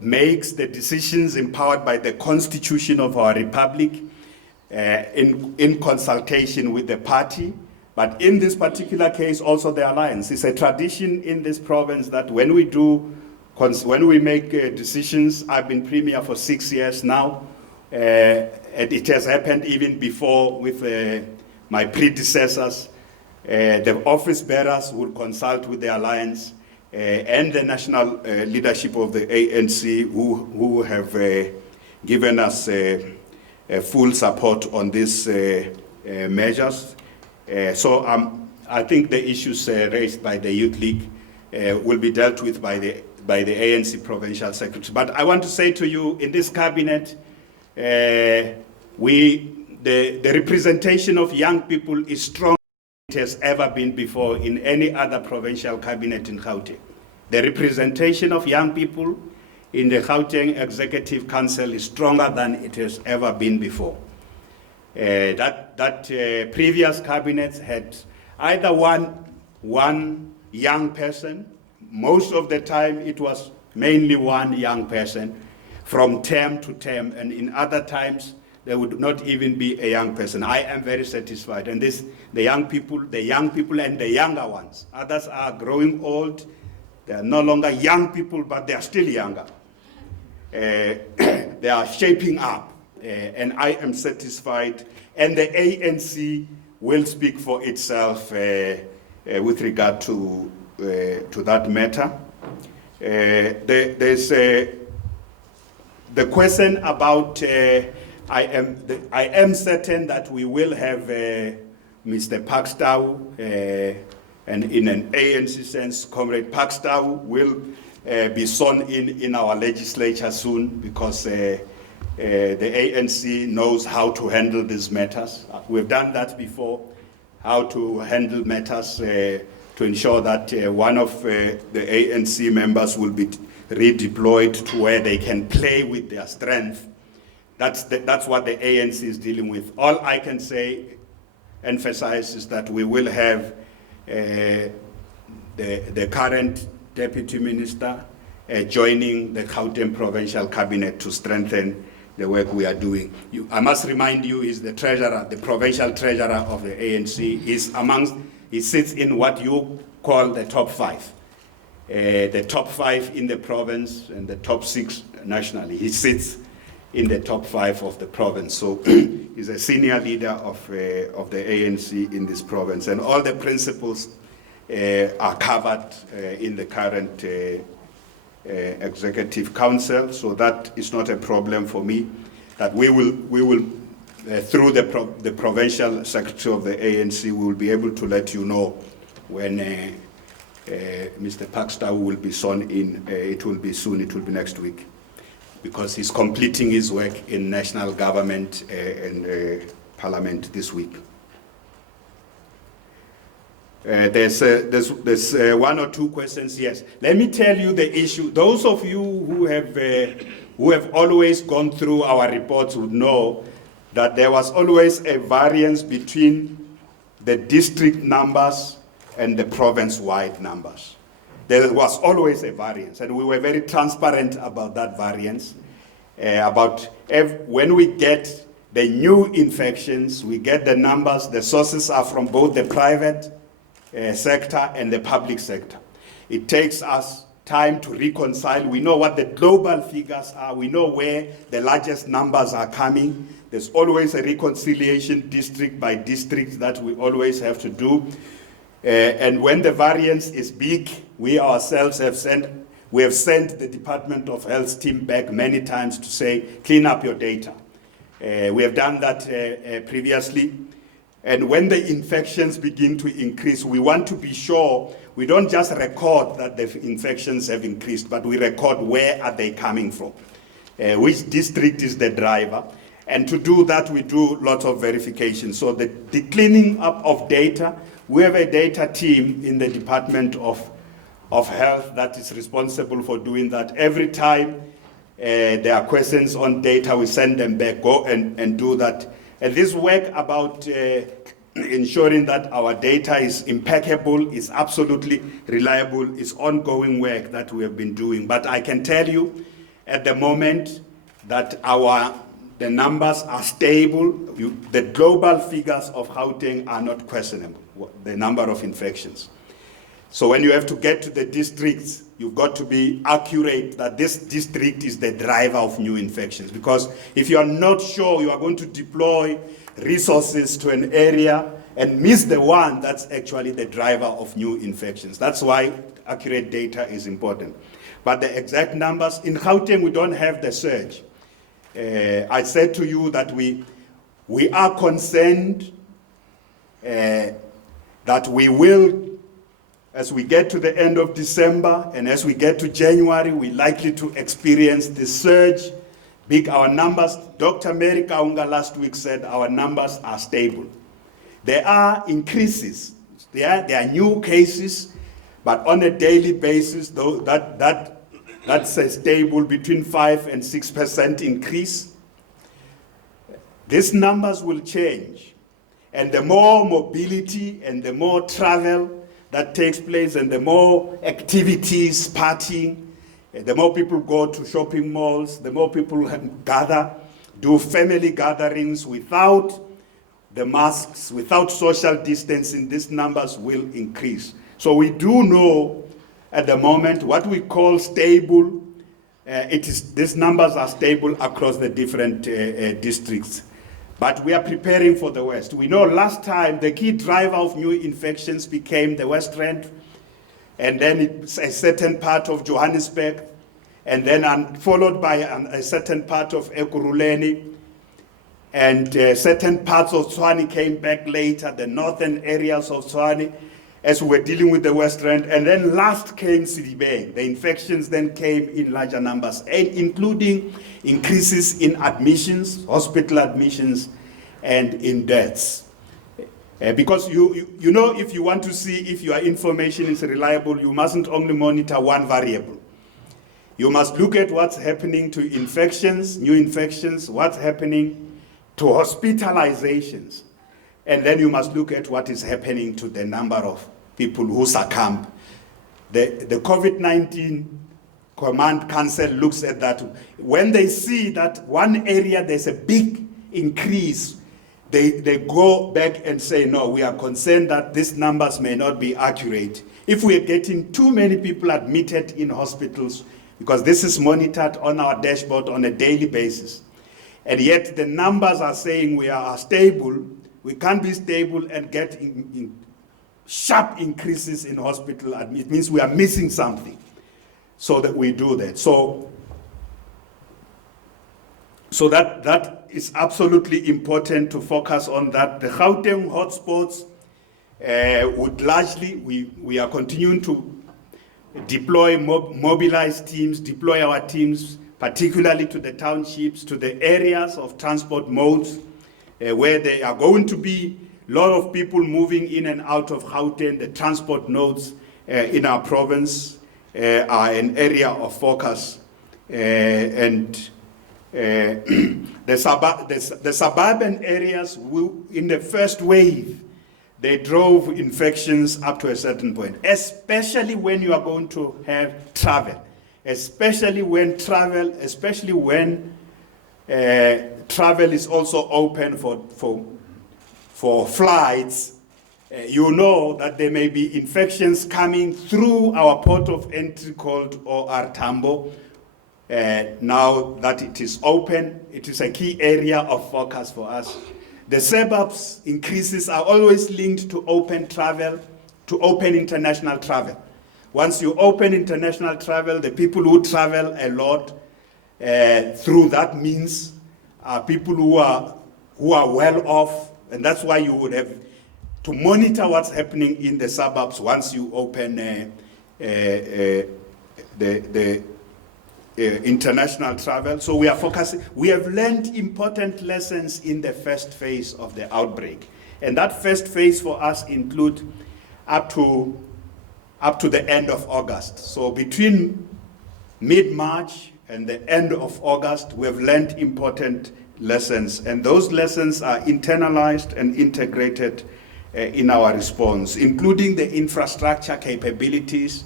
makes the decisions empowered by the Constitution of our Republic in consultation with the party. But in this particular case, also the alliance. It's a tradition in this province that when we make decisions, I've been Premier for 6 years now, and it has happened even before with my predecessors. The office bearers will consult with the alliance and the national leadership of the ANC who have given us full support on these measures. So I think the issues raised by the Youth League will be dealt with by the ANC Provincial Secretary. But I want to say to you, in this cabinet, the representation of young people is stronger than it has ever been before in any other provincial cabinet in Gauteng. The representation of young people in the Gauteng Executive Council is stronger than it has ever been before. Previous cabinets had either one young person. Most of the time it was mainly one young person from term to term, and in other times there would not even be a young person. I am very satisfied, and the young people and the younger ones. Others are growing old. They are no longer young people, but they are still younger. They are shaping up, and I am satisfied. And the ANC will speak for itself with regard to that matter. There's the question about. I am certain that we will have Mr. Pakstow, and in an ANC sense, Comrade Pakstow will be sworn in our legislature soon, because the ANC knows how to handle these matters. We've done that before, how to handle matters to ensure that one of the ANC members will be redeployed to where they can play with their strength. That's what the ANC is dealing with. All I can emphasize is that we will have the current Deputy Minister joining the Gauteng Provincial Cabinet to strengthen the work we are doing. I must remind you, he's the treasurer, the provincial treasurer of the ANC. He sits in what you call the top five. The top five in the province and the top 6 nationally. He sits in the top 5 of the province. So he's a senior leader of the ANC in this province. And all the principles are covered in the current Executive Council. So that is not a problem for me. That we will through the Provincial Secretary of the ANC, we will be able to let you know when Mr. Pakstow will be sworn in. It will be soon, it will be next week, because he's completing his work in national government and parliament this week. There's 1 or 2 questions. Yes, let me tell you the issue. Those of you who have always gone through our reports would know that there was always a variance between the district numbers and the province-wide numbers. There was always a variance, and we were very transparent about that variance. When we get the new infections, we get the numbers, the sources are from both the private sector and the public sector. It takes us time to reconcile. We know what the global figures are. We know where the largest numbers are coming. There's always a reconciliation district by district that we always have to do. And when the variance is big, we ourselves have sent the Department of Health team back many times to say, clean up your data. We have done that previously. And when the infections begin to increase, we want to be sure we don't just record that the infections have increased, but we record where are they coming from, which district is the driver. And to do that, we do lots of verification. So the cleaning up of data, we have a data team in the Department of Health that is responsible for doing that. Every time there are questions on data, we send them back, go and do that. And this work about ensuring that our data is impeccable, is absolutely reliable, is ongoing work that we have been doing. But I can tell you at the moment that the numbers are stable. The global figures of Gauteng are not questionable, the number of infections. So when you have to get to the districts, you've got to be accurate that this district is the driver of new infections. Because if you are not sure, you are going to deploy resources to an area and miss the one that's actually the driver of new infections. That's why accurate data is important. But the exact numbers, in Gauteng, we don't have the surge. I said to you that we are concerned that we will, as we get to the end of December and as we get to January, we're likely to experience the surge. Our numbers, Dr. Mary Kaunga last week said our numbers are stable. There are increases, there are new cases, but on a daily basis, though, that's a stable between 5 and 6% increase. These numbers will change. And the more mobility and the more travel that takes place and the more activities, partying, the more people go to shopping malls, the more people gather, do family gatherings without the masks, without social distancing, these numbers will increase. So we do know at the moment what we call stable. These numbers are stable across the different districts. But we are preparing for the West. We know last time the key driver of new infections became the West Rand, and then it's a certain part of Johannesburg, and then followed by a certain part of Ekurhuleni, and certain parts of Tshwane came back later, the northern areas of Tshwane, as we were dealing with the West Rand, and then last came Sedibeng. The infections then came in larger numbers, and including increases in admissions, hospital admissions, and in deaths. Because you know, if you want to see if your information is reliable, you mustn't only monitor one variable. You must look at what's happening to infections, new infections, what's happening to hospitalizations, and then you must look at what is happening to the number of people who succumb. The COVID-19 Command Council looks at that. When they see that one area there's a big increase, they go back and say, no, we are concerned that these numbers may not be accurate. If we are getting too many people admitted in hospitals, because this is monitored on our dashboard on a daily basis, and yet the numbers are saying we are stable, we can't be stable and get sharp increases in hospital admission. It means we are missing something, so that we do that. So that is absolutely important to focus on that. The Gauteng hotspots would largely, we are continuing to deploy, mobilize teams, deploy our teams, particularly to the townships, to the areas of transport modes, where there are going to be a lot of people moving in and out of Gauteng. The transport nodes in our province are an area of focus. And the suburban areas, in the first wave, they drove infections up to a certain point, especially when you are going to have travel. Especially when travel is also open for flights, You know that there may be infections coming through our port of entry called OR Tambo. Now that it is open, it is a key area of focus for us. The suburbs increases are always linked to open travel, to open international travel. Once you open international travel, the people who travel a lot through that means are people who are well off, and that's why you would have to monitor what's happening in the suburbs once you open the international travel. So we are focusing. We have learned important lessons in the first phase of the outbreak, and that first phase for us include up to the end of August. So between mid-March and the end of August, we have learned important lessons, and those lessons are internalized and integrated in our response, including the infrastructure capabilities,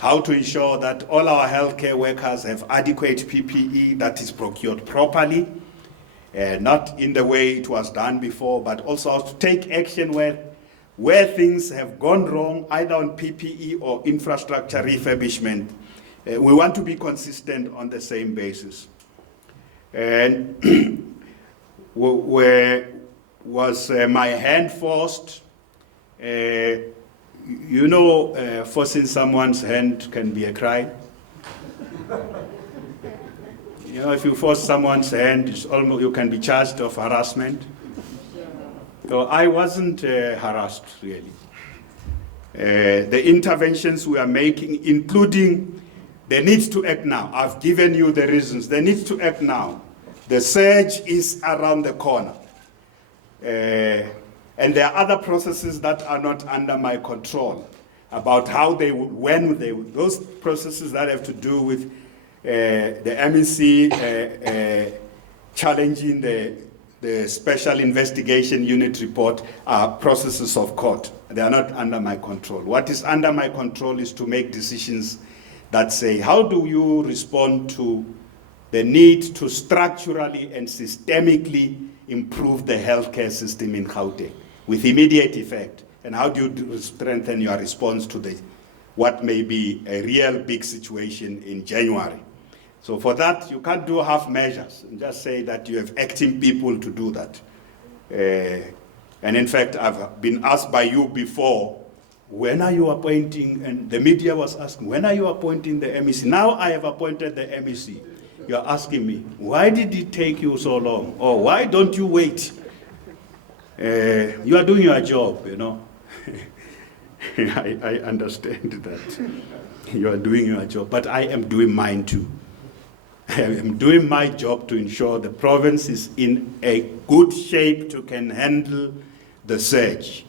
how to ensure that all our healthcare workers have adequate PPE that is procured properly, not in the way it was done before, but also how to take action where things have gone wrong, either on PPE or infrastructure refurbishment. We want to be consistent on the same basis. And where was my hand forced? Forcing someone's hand can be a crime. If you force someone's hand, it's almost, you can be charged of harassment. So I wasn't harassed, really. The interventions we are making, including the need to act now. I've given you the reasons. The need to act now. The surge is around the corner. And there are other processes that are not under my control about how they would, when they would. Those processes that have to do with the MEC challenging the Special Investigation Unit report are processes of court. They are not under my control. What is under my control is to make decisions that say, how do you respond to the need to structurally and systemically improve the healthcare system in Gauteng with immediate effect? And how do you strengthen your response to what may be a real big situation in January? So for that, you can't do half measures and just say that you have acting people to do that. And in fact, I've been asked by you before, when are you appointing, and the media was asking, when are you appointing the MEC? Now I have appointed the MEC. You're asking me, why did it take you so long? Or why don't you wait? You are doing your job, I understand that you are doing your job, but I am doing mine too. I am doing my job to ensure the province is in a good shape to can handle the surge,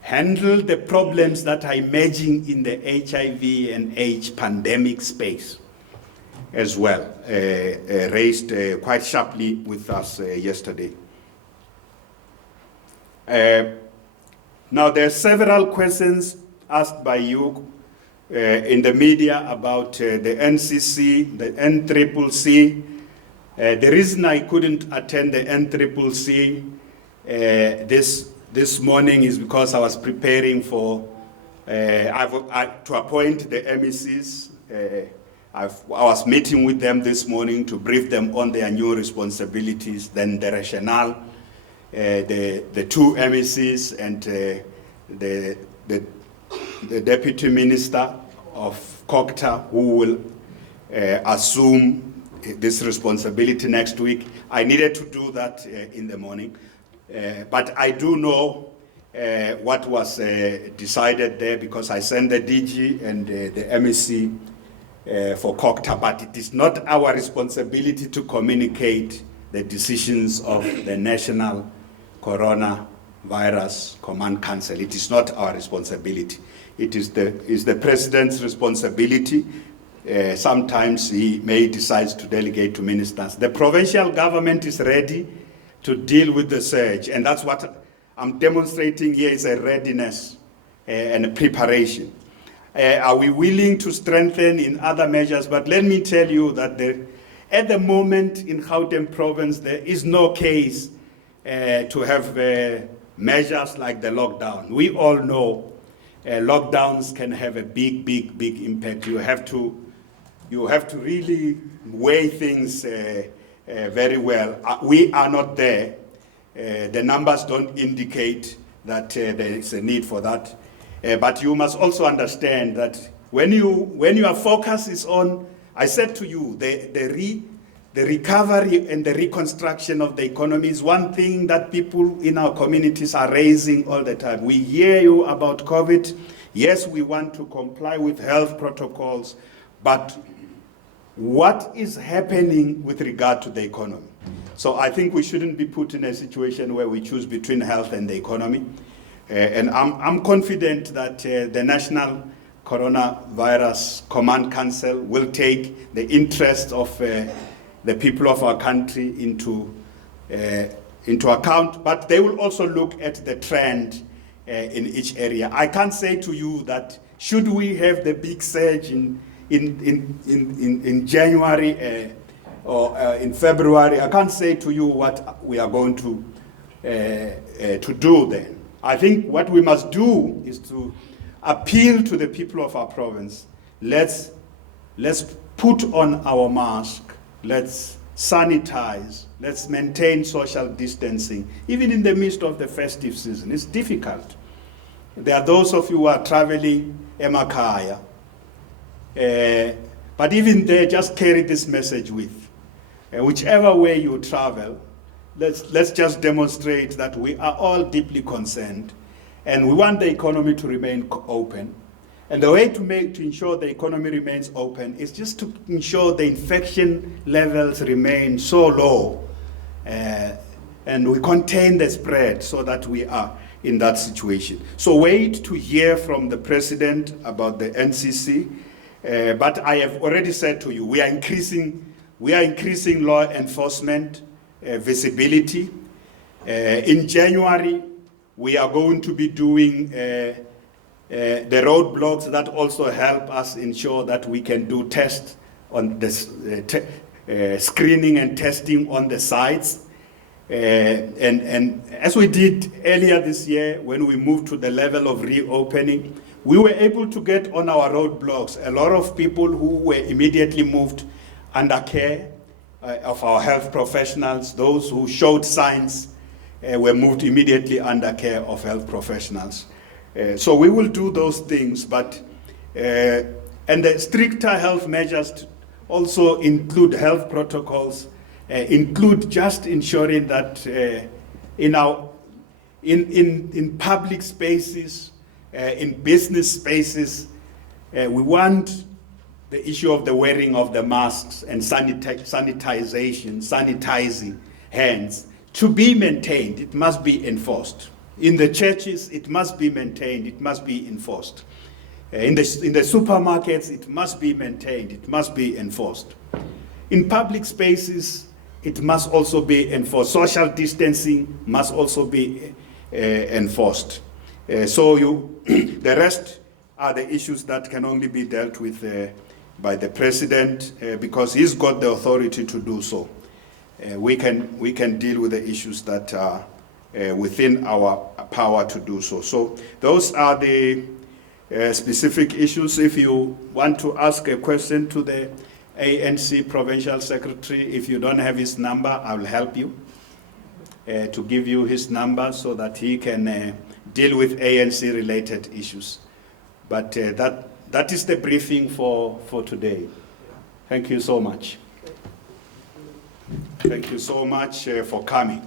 handle the problems that are emerging in the HIV and AIDS pandemic space as well, raised quite sharply with us yesterday. Now, there are several questions asked by you in the media about the NCC, the NCCC. The reason I couldn't attend the NCCC this morning is because I was preparing for to appoint the MECs. I was meeting with them this morning to brief them on their new responsibilities, then the rationale, the two MECs and the Deputy Minister of COGTA, who will assume this responsibility next week. I needed to do that in the morning. But I do know what was decided there, because I sent the DG and the MEC for COGTA, but it is not our responsibility to communicate the decisions of the National Coronavirus Command Council. It is not our responsibility. It is the President's responsibility. Sometimes he may decide to delegate to ministers. The provincial government is ready to deal with the surge, and that's what I'm demonstrating here, is a readiness and a preparation. Are we willing to strengthen in other measures? But let me tell you that at the moment in Gauteng province, there is no case to have measures like the lockdown. We all know lockdowns can have a big impact. You have to really weigh things very well. We are not there. The numbers don't indicate that there is a need for that. But you must also understand that when your focus is on, I said to you, the recovery and the reconstruction of the economy is one thing that people in our communities are raising all the time. We hear you about COVID. Yes, we want to comply with health protocols, but what is happening with regard to the economy? So I think we shouldn't be put in a situation where we choose between health and the economy. And I'm confident that the National Coronavirus Command Council will take the interests of the people of our country into account, but they will also look at the trend in each area. I can't say to you that should we have the big surge in January or in February, I can't say to you what we are going to do then. I think what we must do is to appeal to the people of our province. Let's put on our mask. Let's sanitize. Let's maintain social distancing, even in the midst of the festive season. It's difficult. There are those of you who are traveling emakhaya, but even there, just carry this message with. Whichever way you travel, let's just demonstrate that we are all deeply concerned, and we want the economy to remain open. And the way to ensure the economy remains open is just to ensure the infection levels remain so low, and we contain the spread so that we are in that situation. So wait to hear from the president about the NCC, but I have already said to you, we are increasing law enforcement visibility. In January, we are going to be doing the roadblocks that also help us ensure that we can do tests on this screening and testing on the sites. And as we did earlier this year, when we moved to the level of reopening, we were able to get on our roadblocks a lot of people who were immediately moved under care of our health professionals. Those who showed signs were moved immediately under care of health professionals. So we will do those things, but and the stricter health measures also include health protocols, include just ensuring that in public spaces, in business spaces, we want the issue of the wearing of the masks and sanitizing hands to be maintained. It must be enforced. In the churches, it must be maintained. It must be enforced. In the supermarkets, it must be maintained. It must be enforced. In public spaces, it must also be enforced. Social distancing must also be enforced. The rest are the issues that can only be dealt with by the president because he's got the authority to do so. We can deal with the issues that are within our power to do so. So those are the specific issues. If you want to ask a question to the ANC Provincial Secretary, if you don't have his number, I will help you to give you his number so that he can deal with ANC-related issues. But that is the briefing for today. Thank you so much. Thank you so much for coming.